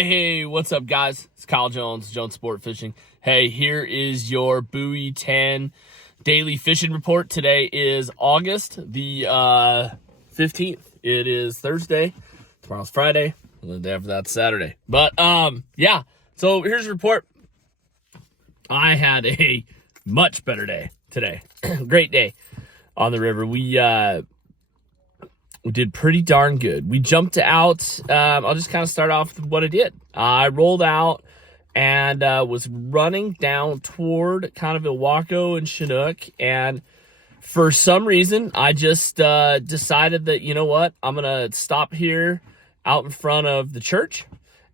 Hey, what's up, guys? It's Kyle Jones, Jones Sport Fishing. Hey, here is your Buoy 10 daily fishing report. Today is August the 15th. It is Thursday. Tomorrow's Friday. And the day after that's Saturday. But, yeah. So here's the report. I had a much better day today. Great day on the river. We did pretty darn good. We jumped out. I'll just kind of start off with what I did. I rolled out and was running down toward kind of Ilwaco and Chinook. And for some reason, I just decided that, you know what? I'm going to stop here out in front of the church.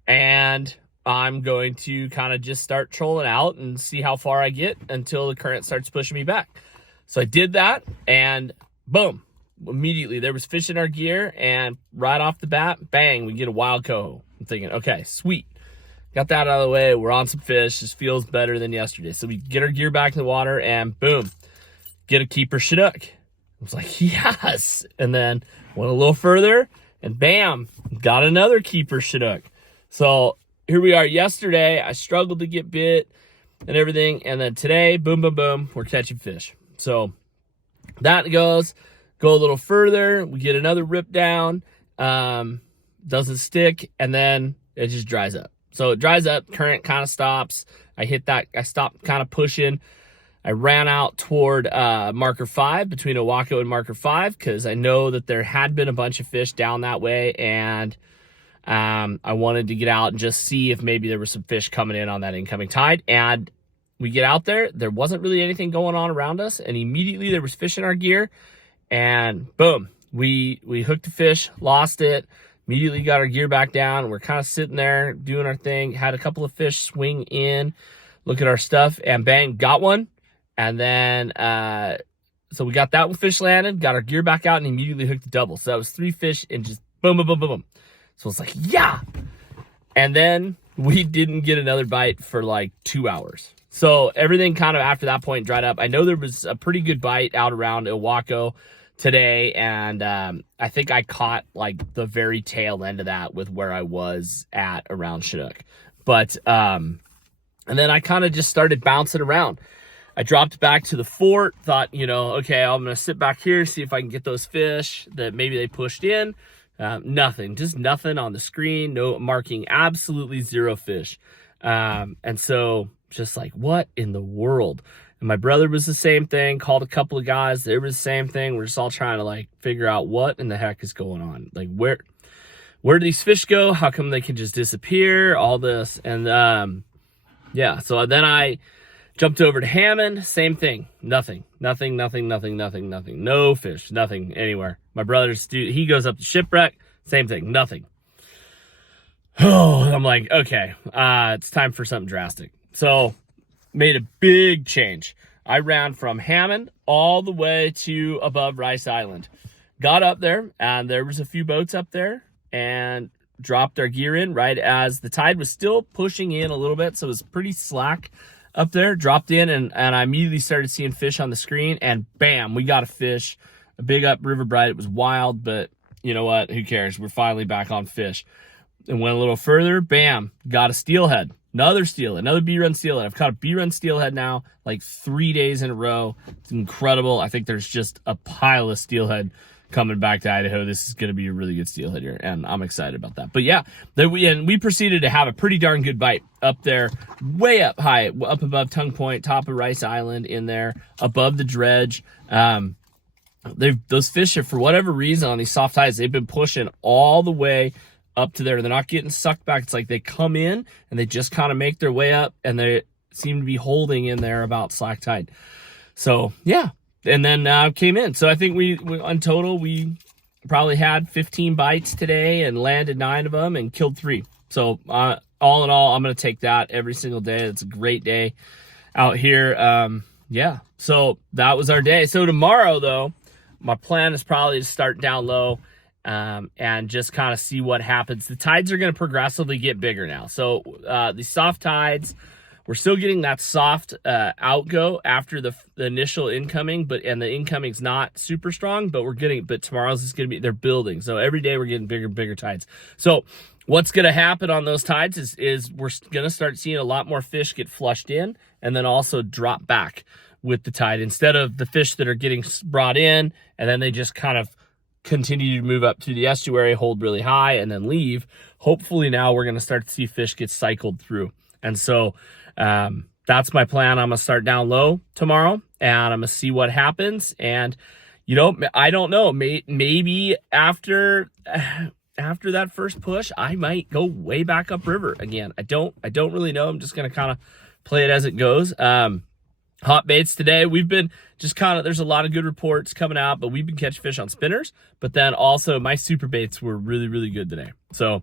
And I'm going to kind of just start trolling out and see how far I get until the current starts pushing me back. So I did that, and boom. Immediately there was fish in our gear, and right off the bat, bang, we get a wild coho. I'm thinking, okay, sweet, got that out of the way. We're on some fish. This feels better than yesterday. So we get our gear back in the water, and boom, get a keeper Chinook. I was like, yes. And then went a little further, and bam, got another keeper Chinook. So here we are. Yesterday I struggled to get bit and everything, and then today, boom, boom, boom, we're catching fish. So that goes. Go a little further, we get another rip down, doesn't stick, and then it just dries up. So it dries up, current kind of stops. I hit that, I stopped kind of pushing. I ran out toward marker 5, between Ilwaco and marker 5, because I know that there had been a bunch of fish down that way, and I wanted to get out and just see if maybe there was some fish coming in on that incoming tide. And we get out there, there wasn't really anything going on around us, and immediately there was fish in our gear. And boom, we hooked a fish, lost it, immediately got our gear back down. We're kind of sitting there doing our thing, had a couple of fish swing in, look at our stuff, and bang, got one. And then, so we got that one fish landed, got our gear back out, and immediately hooked a double. So that was 3 fish and just boom, boom, boom, boom, boom. So it's like, yeah. And then we didn't get another bite for like 2 hours. So everything kind of after that point dried up. I know there was a pretty good bite out around Ilwaco today, and I think I caught like the very tail end of that with where I was at around Chinook. But and then I kind of just started bouncing around. I dropped back to the fort, thought, you know, okay, I'm gonna sit back here, see if I can get those fish that maybe they pushed in. Nothing, just nothing on the screen, no marking, absolutely zero fish. And so just like, what in the world? And my brother was the same thing, called a couple of guys, they were the same thing. We're just all trying to like figure out what in the heck is going on. Like, where do these fish go? How come they can just disappear? All this. And yeah, so then I jumped over to Hammond, same thing. Nothing. No fish, nothing anywhere. My brother's he goes up to Shipwreck, same thing, nothing. Oh, I'm like, okay, it's time for something drastic. So made a big change. I ran from Hammond all the way to above Rice Island. Got up there, and there was a few boats up there, and dropped our gear in right as the tide was still pushing in a little bit, so it was pretty slack up there. Dropped in, and I immediately started seeing fish on the screen, and bam, we got a fish, a big upriver bright. It was wild, but you know what? Who cares? We're finally back on fish. And went a little further, bam, got a steelhead. Another steelhead, another B-run steelhead. I've caught a B-run steelhead now like 3 days in a row. It's incredible. I think there's just a pile of steelhead coming back to Idaho. This is going to be a really good steelhead here, and I'm excited about that. But yeah, we proceeded to have a pretty darn good bite up there, way up high, up above Tongue Point, top of Rice Island in there, above the dredge. Those fish, for whatever reason on these soft tides, they've been pushing all the way up to there. They're not getting sucked back. It's like they come in and they just kind of make their way up, and they seem to be holding in there about slack tide. So yeah, and then came in. So I think we on total we probably had 15 bites today and landed 9 of them and killed 3. So all in all, I'm gonna take that every single day. It's a great day out here. Yeah, so that was our day. So tomorrow though, my plan is probably to start down low and just kind of see what happens. The tides are going to progressively get bigger now. So the soft tides, we're still getting that soft outgo after the initial incoming, and the incoming's not super strong, but tomorrow's is going to be, they're building. So every day we're getting bigger and bigger tides. So what's going to happen on those tides is we're going to start seeing a lot more fish get flushed in and then also drop back with the tide, instead of the fish that are getting brought in and then they just kind of continue to move up to the estuary, hold really high, and then leave. Hopefully now we're going to start to see fish get cycled through. And so that's my plan. I'm going to start down low tomorrow and I'm going to see what happens. And, you know, I don't know, maybe after that first push, I might go way back upriver again. I don't really know. I'm just going to kind of play it as it goes. Hot baits today, we've been just kind of, there's a lot of good reports coming out, but we've been catching fish on spinners. But then also my super baits were really, really good today. So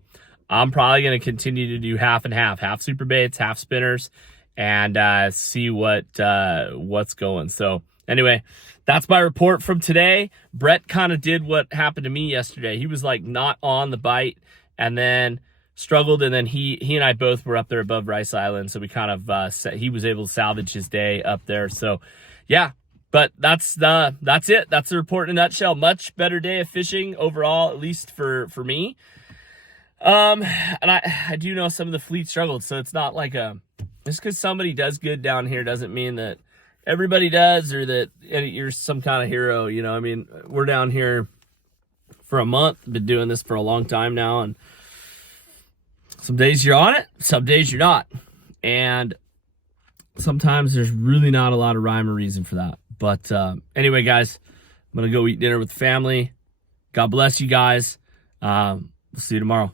I'm probably going to continue to do half and half super baits, half spinners, and see what's going. So anyway, that's my report from today. Brett kind of did what happened to me yesterday. He was like not on the bite and then struggled, and then he and I both were up there above Rice Island, so we kind of he was able to salvage his day up there. So yeah, but that's it. That's the report in a nutshell. Much better day of fishing overall, at least for me. And I do know some of the fleet struggled, so it's not like just because somebody does good down here doesn't mean that everybody does, or that you're some kind of hero. You know, I mean, we're down here for a month, been doing this for a long time now, and some days you're on it, some days you're not. And sometimes there's really not a lot of rhyme or reason for that. But anyway, guys, I'm going to go eat dinner with the family. God bless you guys. We'll see you tomorrow.